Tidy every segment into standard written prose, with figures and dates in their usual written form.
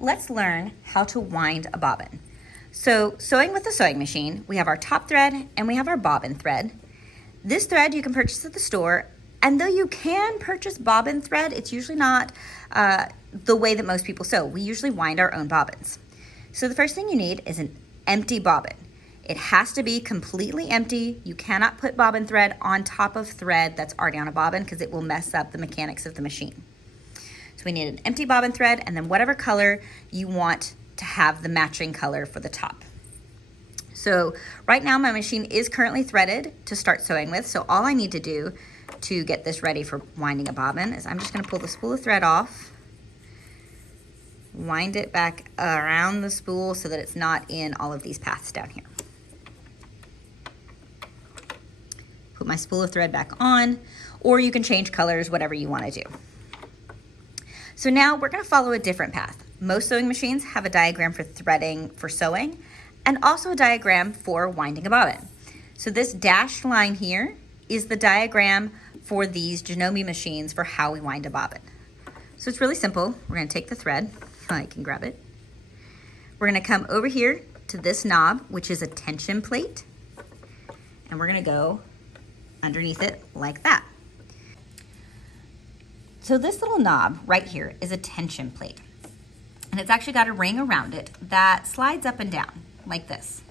let's learn how to wind a bobbin. So sewing with the sewing machine, we have our top thread and we have our bobbin thread. This thread you can purchase at the store, and though you can purchase bobbin thread, it's usually not the way that most people sew. We usually wind our own bobbins. So the first thing you need is an empty bobbin. It has to be completely empty. You cannot put bobbin thread on top of thread that's already on a bobbin because it will mess up the mechanics of the machine. So we need an empty bobbin thread and then whatever color you want to have the matching color for the top. So right now my machine is currently threaded to start sewing with. So all I need to do to get this ready for winding a bobbin is I'm just going to pull the spool of thread off, wind it back around the spool so that it's not in all of these paths down here. Put my spool of thread back on, or you can change colors, whatever you want to do. So now we're going to follow a different path. Most sewing machines have a diagram for threading for sewing and also a diagram for winding a bobbin. So this dashed line here is the diagram for these Janome machines for how we wind a bobbin. So it's really simple. We're going to take the thread, if I can grab it. We're going to come over here to this knob, which is a tension plate, and we're going to go underneath it like that. So this little knob right here is a tension plate, and it's actually got a ring around it that slides up and down like this.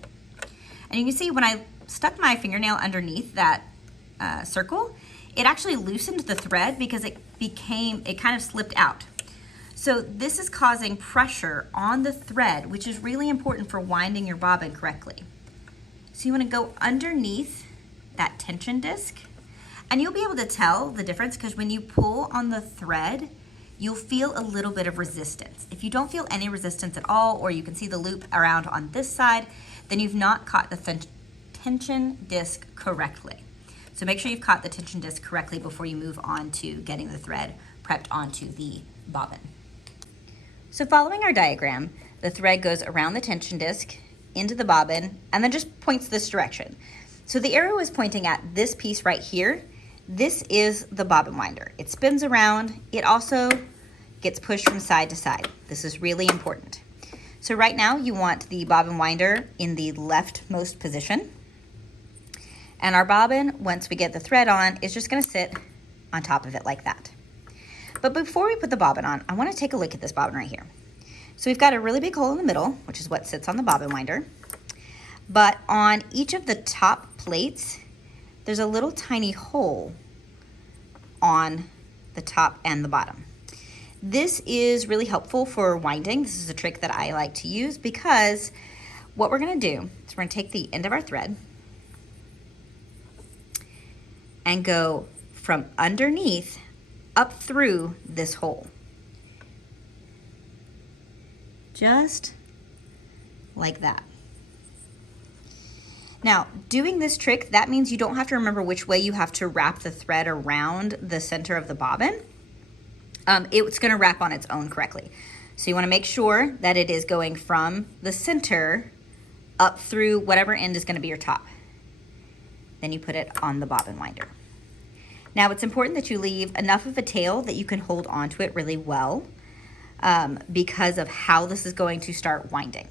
And you can see when I stuck my fingernail underneath that circle, it actually loosened the thread because it kind of slipped out. So this is causing pressure on the thread, which is really important for winding your bobbin correctly. So you want to go underneath that tension disc, and you'll be able to tell the difference because when you pull on the thread, you'll feel a little bit of resistance. If you don't feel any resistance at all, or you can see the loop around on this side, then you've not caught the tension disc correctly. So make sure you've caught the tension disc correctly before you move on to getting the thread prepped onto the bobbin. So following our diagram, the thread goes around the tension disc into the bobbin and then just points this direction. So the arrow is pointing at this piece right here. This is the bobbin winder. It spins around. It also gets pushed from side to side. This is really important. So right now you want the bobbin winder in the leftmost position. And our bobbin, once we get the thread on, is just gonna sit on top of it like that. But before we put the bobbin on, I wanna take a look at this bobbin right here. So we've got a really big hole in the middle, which is what sits on the bobbin winder. But on each of the top plates, there's a little tiny hole on the top and the bottom. This is really helpful for winding. This is a trick that I like to use because what we're gonna do is we're gonna take the end of our thread and go from underneath up through this hole. Just like that. Now, doing this trick, that means you don't have to remember which way you have to wrap the thread around the center of the bobbin. It's gonna wrap on its own correctly. So you wanna make sure that it is going from the center up through whatever end is gonna be your top. Then you put it on the bobbin winder. Now it's important that you leave enough of a tail that you can hold onto it really well because of how this is going to start winding.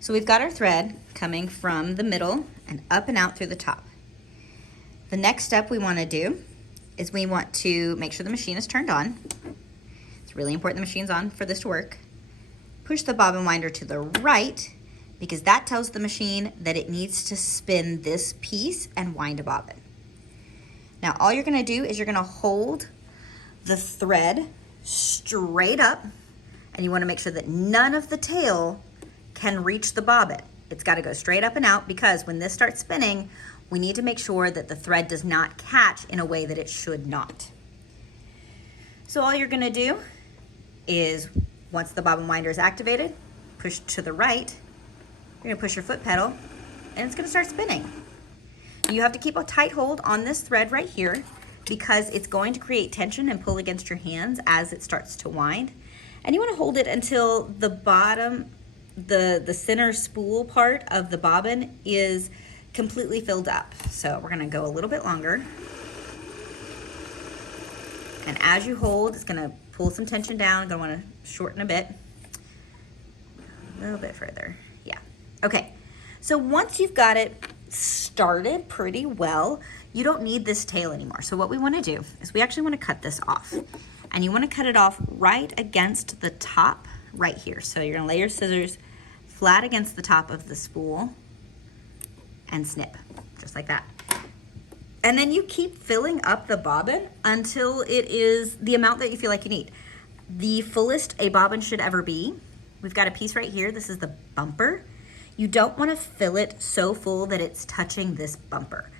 So we've got our thread coming from the middle and up and out through the top. The next step we want to do is we want to make sure the machine is turned on. It's really important the machine's on for this to work. Push the bobbin winder to the right because that tells the machine that it needs to spin this piece and wind a bobbin. Now all you're going to do is you're going to hold the thread straight up, and you want to make sure that none of the tail can reach the bobbin. It's got to go straight up and out because when this starts spinning, we need to make sure that the thread does not catch in a way that it should not. So all you're going to do is once the bobbin winder is activated, push to the right, you're going to push your foot pedal and it's going to start spinning. You have to keep a tight hold on this thread right here because it's going to create tension and pull against your hands as it starts to wind. And you want to hold it until the bottom, the center spool part of the bobbin is completely filled up. So we're gonna go a little bit longer. And as you hold, it's gonna pull some tension down. You're gonna wanna shorten a bit. A little bit further. Yeah. Okay. So once you've got it started pretty well, you don't need this tail anymore. So what we want to do is we actually want to cut this off. And you want to cut it off right against the top right here. So you're going to lay your scissors flat against the top of the spool and snip, just like that. And then you keep filling up the bobbin until it is the amount that you feel like you need. The fullest a bobbin should ever be. We've got a piece right here. This is the bumper. You don't want to fill it so full that it's touching this bumper.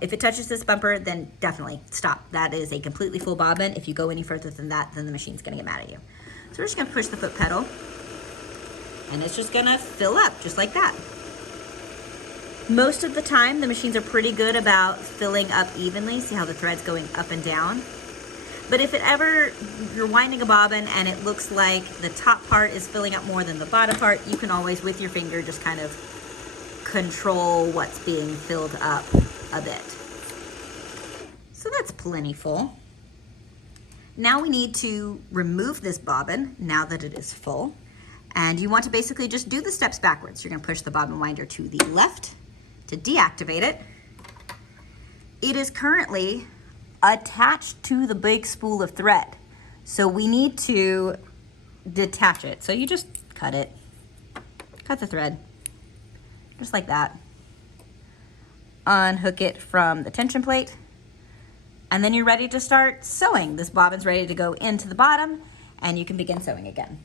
If it touches this bumper, then definitely stop. That is a completely full bobbin. If you go any further than that, then the machine's gonna get mad at you. So we're just gonna push the foot pedal and it's just gonna fill up just like that. Most of the time, the machines are pretty good about filling up evenly. See how the thread's going up and down? But if it ever, you're winding a bobbin and it looks like the top part is filling up more than the bottom part, you can always, with your finger, just kind of control what's being filled up a bit. So that's plenty full. Now we need to remove this bobbin now that it is full. And you want to basically just do the steps backwards. You're gonna push the bobbin winder to the left to deactivate it. It is currently attached to the big spool of thread. So we need to detach it. So you just cut it, cut the thread, just like that. Unhook it from the tension plate, and then you're ready to start sewing. This bobbin's ready to go into the bottom, and you can begin sewing again.